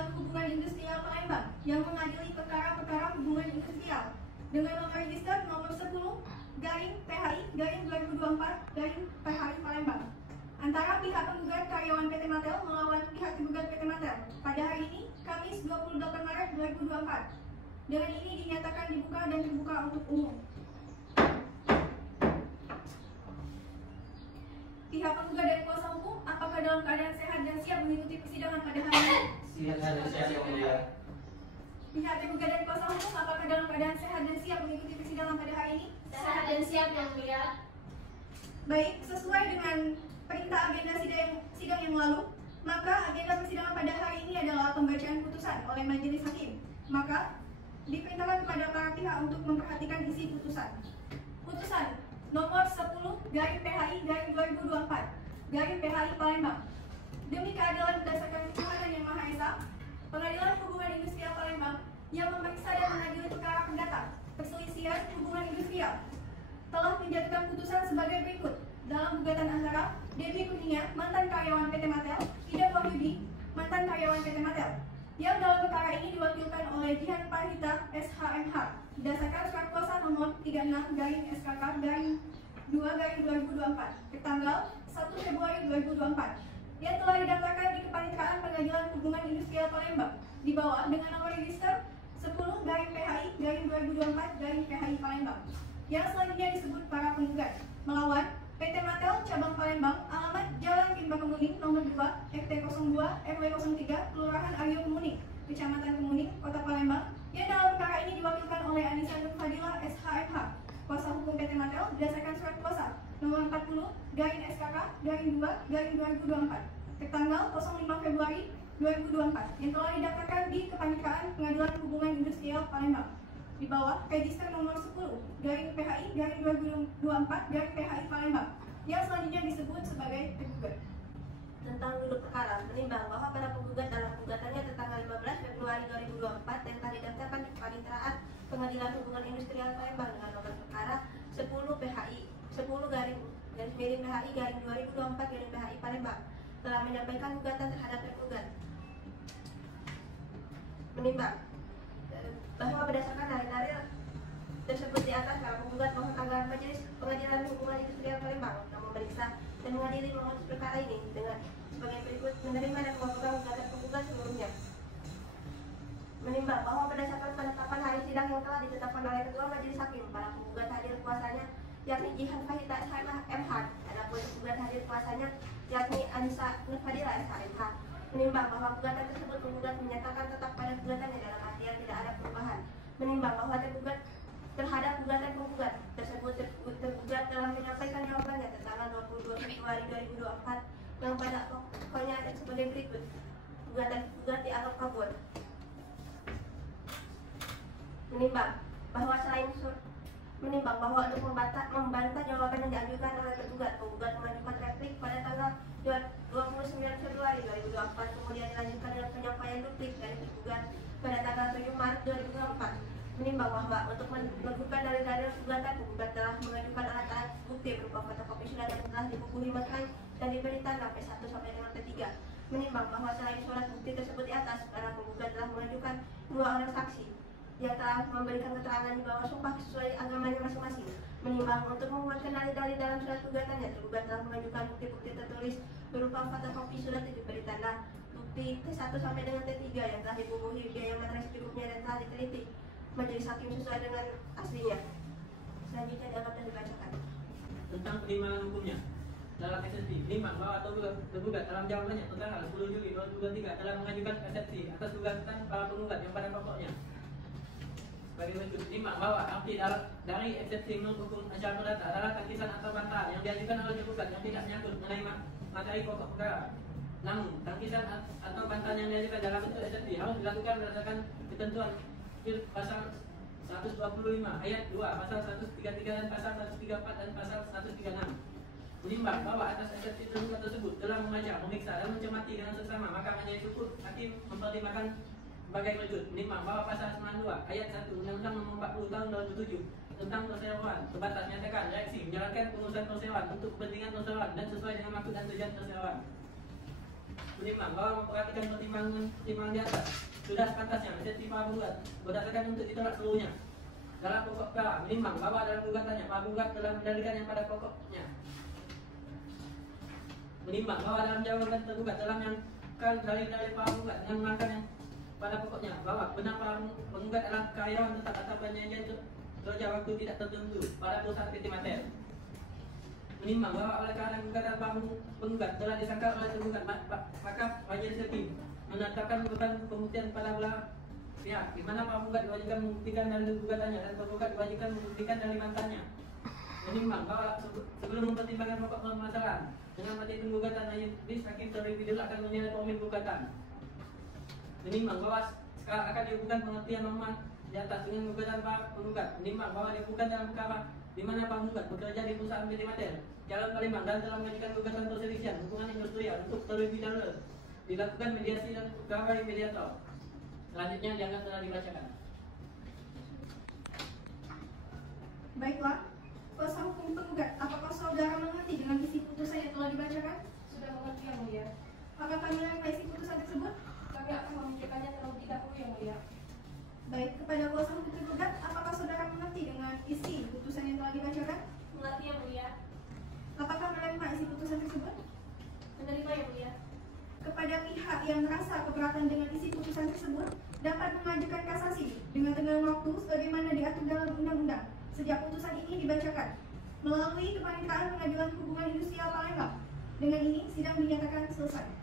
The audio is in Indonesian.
Pengadilan Hubungan Industrial Palembang yang mengadili perkara-perkara hubungan industrial dengan nomor register nomor 10/PHI/2024/PHI Palembang antara pihak penggugat karyawan PT Matel melawan pihak tergugat PT Matel pada hari ini, Kamis 28 Maret 2024. Dengan ini dinyatakan dibuka dan terbuka untuk umum. Pihak penggugat dan kuasa hukum, apakah dalam keadaan sehat dan siap mengikuti persidangan pada hari ini? Siap, Yang Mulia. Pihak tergugat dan kuasa hukum, apakah dalam keadaan sehat dan siap mengikuti persidangan pada hari ini? Sehat dan siap, Yang Mulia. Baik, sesuai dengan perintah agenda sidang yang lalu, maka agenda persidangan pada hari ini adalah pembacaan putusan oleh majelis hakim. Maka diperintahkan kepada para pihak untuk memperhatikan isi putusan. Putusan nomor 10/PHI/2024/PHI Palembang. Demi keadilan berdasarkan Tuhan Yang Maha Esa, Pengadilan Hubungan Industrial Palembang yang memeriksa dan mengadili perkara perdata perselisihan hubungan industrial telah menjatuhkan putusan sebagai berikut dalam gugatan antara Debbie Kurnia, mantan karyawan PT Matel, Ida Wahyudi, mantan karyawan PT Matel, yang dalam perkara ini diwakilkan oleh Jihan Parhita SHMH berdasarkan surat kuasa nomor 36/SKK-2/2024 tertanggal 1 Februari 2024 yang telah didaftarkan di Kepaniteraan Pengadilan Hubungan Industrial Palembang di bawah dengan nomor register 10/PHI/2024/PHI Palembang yang selanjutnya disebut para penggugat melawan PT Matel Cabang Palembang, alamat Jalan Rimba Kemuning nomor 2 RT 02 RW 03 Kelurahan Aryo Kemuning, Kecamatan Kemuning, Kota Palembang, yang dalam perkara ini diwakilkan oleh Anissa Nur Fadila SHMH, kuasa hukum PT Matel berdasarkan surat kuasa nomor 40/SKK-2/2024 tertanggal 05 Februari 2024 yang telah didaftarkan di Kepaniteraan Pengadilan Hubungan Industrial Palembang di bawah register nomor 10/PHI/2024/PHI Palembang yang selanjutnya disebut sebagai tergugat. Tentang duduk perkara, menimbang bahwa para penggugat dalam gugatannya tertanggal 15 Februari 2024 yang telah didaftarkan di Kepaniteraan Pengadilan Hubungan Industrial Palembang dengan nomor perkara 10/PHI/PHI/2024/PHI Palembang telah menyampaikan gugatan terhadap tergugat. Menimbang bahwa berdasarkan dalil-dalil tersebut di atas, para penggugat mohon tanggapan Majelis Pengadilan Hubungan Industrial Palembang yang memeriksa dan mengadili memutus perkara ini dengan sebagai berikut: menerima dan mengabulkan gugatan penggugat seluruhnya. Menimbang bahwa berdasarkan penetapan hari sidang yang telah ditetapkan oleh Ketua Majelis Hakim, para penggugat hadir kuasanya yakni Jihan Fahita SHMH, adapun penggugat hadir kuasanya yakni Anissa Nur Fadila SHMH. Menimbang bahwa gugatan tersebut penggugat menyatakan tetap pada gugatannya dalam artian tidak ada perubahan. Menimbang bahwa tergugat terhadap gugatan penggugat tersebut tergugat telah menyampaikan jawabannya tertanggal 22 Februari 2024 yang pada pokoknya ada sebagai berikut: gugatan penggugat dianggap kabul. Menimbang bahwa untuk membantah jawaban yang diajukan oleh tergugat, penggugat mengajukan replik pada tanggal 29 Februari 2024, kemudian dilanjutkan dengan penyampaian duplik dari tergugat pada tanggal 7 Maret 2024. Menimbang bahwa untuk menentukan dalil-dalil gugatan, penggugat telah mengajukan alat-alat bukti berupa fotokopi surat yang telah dibubuhi materai dan diberi tanda P1 sampai dengan P3. Menimbang bahwa selain surat bukti tersebut di atas, para penggugat telah mengajukan 2 orang saksi yang telah memberikan keterangan di bawah sumpah sesuai agamanya masing-masing. Menimbang untuk menguatkan dalil-dalil dalam surat gugatannya, tergugat telah mengajukan bukti-bukti tertulis berupa fotokopi surat yang diberi tanda bukti T1 sampai dengan T3 yang telah dibubuhi biaya materai secukupnya dan telah diteliti Majelis Hakim sesuai dengan aslinya. Selanjutnya dianggap dan dibacakan. Tentang penerimaan hukumnya dalam eksepsi, menimbang bahwa tergugat dalam jawabannya tanggal 10 Juli 2023 telah mengajukan eksepsi atas gugatan para penggugat yang pada pokoknya sebagai berikut: menimbang bahwa arti dari eksepsi menurut hukum acara perdata adalah tangkisan atau bantahan yang diajukan oleh tergugat yang tidak menyangkut mengenai materi pokok perkara. Namun, tangkisan atau bantahan yang diajukan dalam bentuk eksepsi harus dilakukan berdasarkan ketentuan pasal 125 ayat 2, pasal 133 dan pasal 134 dan pasal 136. Menimbang bahwa atas eksepsi tergugat tersebut telah membaca, memeriksa dan mencermati dengan seksama, maka majelis hukum hakim mempertimbangkan sebagai berikut: menimbang bahwa pasal 92 ayat 1 Undang-Undang Nomor 40 Tahun 2007 tentang perseroan terbatas menyatakan reaksi menjalankan pengurusan perseroan untuk kepentingan perseroan dan sesuai dengan maksud dan tujuan perseroan. menimbang bahwa memperhatikan pertimbangan di atas sudah sepantasnya menjadi penggugat berdasarkan untuk ditolak seluruhnya. Dalam pokok perkara menimbang bahwa dalam gugatannya penggugat telah mendalilkan yang pada pokoknya. Menimbang bahwa dalam jawaban tergugat telah menyangkal dalil-dalil penggugat dengan mengangkat yang pada pokoknya bahwa benar penggugat adalah karyawan tetap atau perjanjian kerja waktu tidak tertentu pada perusahaan PT Mater. Menimbang bahwa oleh karena gugatan penggugat telah disangkal oleh tergugat, maka majelis hakim menetapkan beban pembuktian pada belah pihak, di mana penggugat diwajibkan membuktikan dalil gugatannya dan penggugat diwajibkan membuktikan dalil mantannya. Menimbang bahwa sebelum mempertimbangkan pokok permasalahan dengan materi penggugatan majelis hakim terlebih dahulu akan menilai formil gugatan. Menimbang bahwa sekarang akan dilakukan pengertian norma di atas dengan gugatan penggugat. Menimbang bahwa dilakukan dalam perkara di mana penggugat bekerja di perusahaan PT Mater, Jalan Palembang, dan telah mengajukan gugatan perselisihan hubungan industrial untuk terlebih dahulu dilakukan mediasi dan perkara di mediator. Selanjutnya dianggap telah dibacakan. Baiklah, kuasa hukum penggugat, apakah saudara mengerti dengan isi putusan yang telah dibacakan? Sudah mengerti yang mulia. Apakah menerima isi putusan tersebut? Kami akan memikirkannya terlebih dahulu yang mulia. Baik, kepada kuasa hukum penggugat, apakah saudara mengerti dengan isi putusan yang telah dibacakan? Mengerti yang mulia. Apakah menerima isi putusan tersebut? Menerima yang mulia. Kepada pihak yang merasa keberatan dengan isi putusan tersebut, dapat mengajukan kasasi dengan tenggang waktu sebagaimana diatur dalam undang-undang sejak putusan ini dibacakan melalui kepanitraan pengadilan hubungan industrial Palembang. Dengan ini sidang dinyatakan selesai.